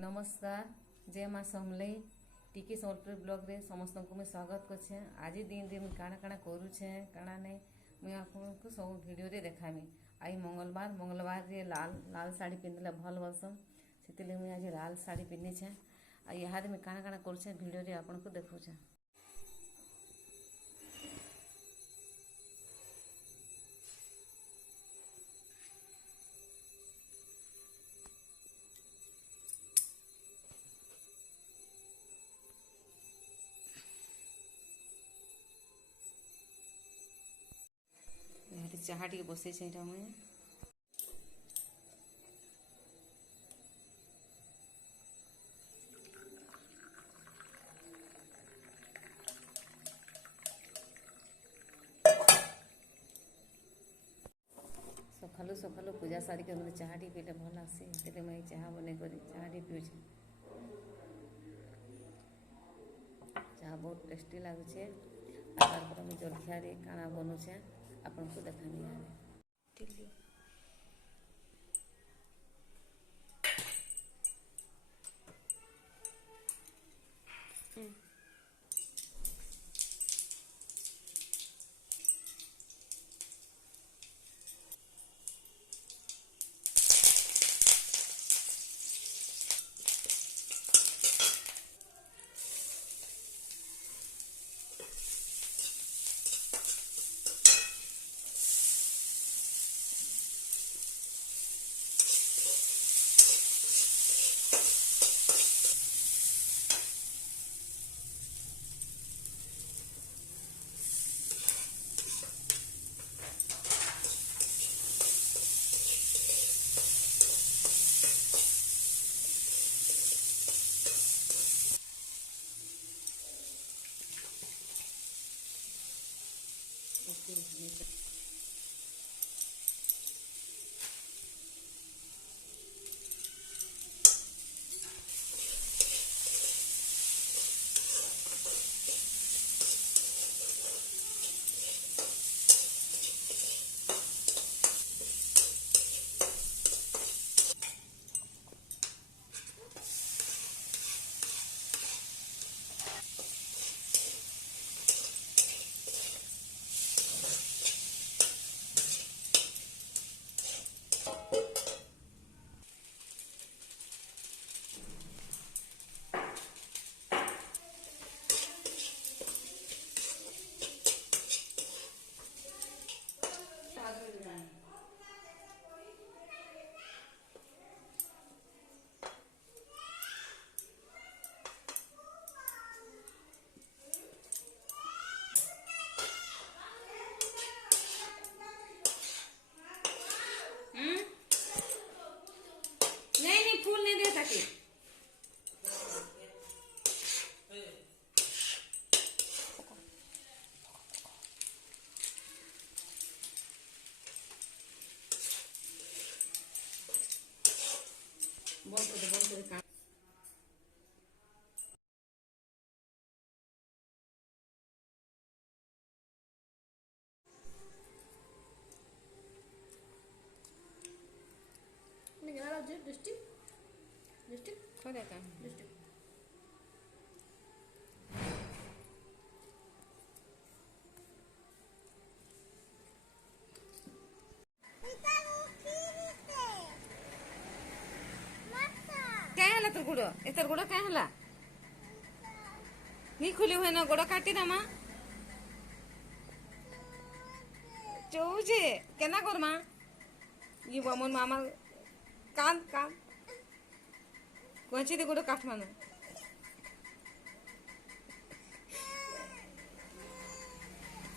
नमस्कार जय माँ समलई टिकी सम्बलपुर ब्लॉग रे समस्त को मैं स्वागत करछे। आज दिन दिन काଣା काଣା करूछे काଣା नहीं मुझे आपको सब वीडियो रे देखामी। आई मंगलवार रे लाल लाल साड़ी पिंधले भल बसन से मुझे आज लाल साड़ी पिंधिछे। आ यहाँ मैं काଣା काଣା करूछे वीडियो रे आपन को देखुछे। चाहा टी बसई मुझे सकालू सकालू पूजा सारी के मतलब चाहा टी पीले भल आसे मुझे चाहा बन कर चाहा टी पीछे। चाहा बहुत टेस्टी लगुचे। तार मुझे जलखिया काଣା बनूचे आपन को देखामी। डिस्ट्रिक्ट हो जाता है डिस्ट्रिक्ट तोर गोड़ एतर गोड़ क्या है नहीं खुली हुए ना गोड़ काटी दमा चौजे केना करमा ये बमन मामा कान कान कौन दे गोड़ काट मानो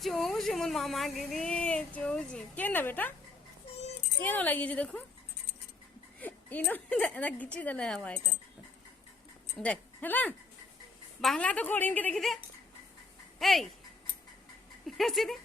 चौजे मन मामा गिरी चौजे के ना बेटा के न लगी देखो इनो ना गिची देले हवा एटा देख हला बाहला तो घोड़ीन के देखी दे ए हसी दे